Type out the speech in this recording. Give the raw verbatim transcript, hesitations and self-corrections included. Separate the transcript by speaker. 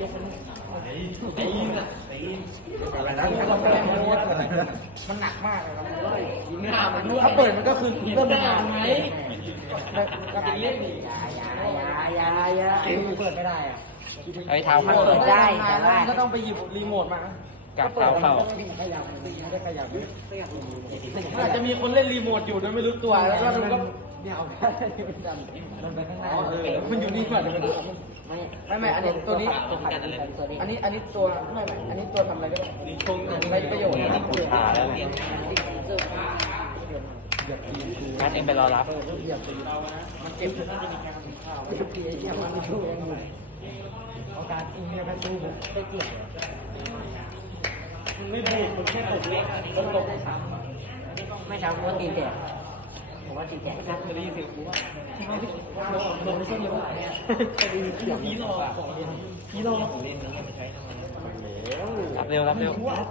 Speaker 1: มันหนักมากเลยครับ
Speaker 2: หน้ามันด้วย
Speaker 1: ถ้าเปิดมันก็คือเริ่ม
Speaker 2: ห
Speaker 1: เป็น
Speaker 2: น้า
Speaker 1: หนัก
Speaker 2: ไหม
Speaker 1: ก็เป็นเล่นอีก
Speaker 3: ยายายายา
Speaker 1: เปิดไม่ได้อะ
Speaker 3: ไอ้เท้าเข้าเปิดได้แต่ว่า
Speaker 1: ก็ต้องไปหยิบรีโมทมา
Speaker 3: กับเท้าเข้า
Speaker 1: ขยับไม่ได้ขยับอาจจะมีคนเล่นรีโมทอยู่โดยไม่รู้ตัวแล้วก็มันก็เนี่ยเอามันดันมันไปข้างหน้าเออมันอยู่นี่ก่อนเดี๋ยวมันไม่ไม่ไม่อันนี้ตัวนี้อันนี้อันนี้ตัวไม่ไม่อันนี้ตัวทำอะไรก็ได้ไรประโยชน์
Speaker 3: ขาแล้วไงงั้นเองไปรอรับ
Speaker 1: มันเก็บอยู่ทุกทีไอ้เหี้ยมันไม่ช่วยยังอยู่เอาการอิงเนี่ยไปตู้ผมไปเกี่ยวไม่พูดมันแค่ตกเล็กต้นตกไม่ช้ำไม่ช้ำเพราะตีแตกผมว่าตีแตกครับจะได้ยินเสียงกูว่าลงไม่ใช่เยอะเนี่ยพีหลอกพีหลอก
Speaker 3: รับเร็วรับเร็ว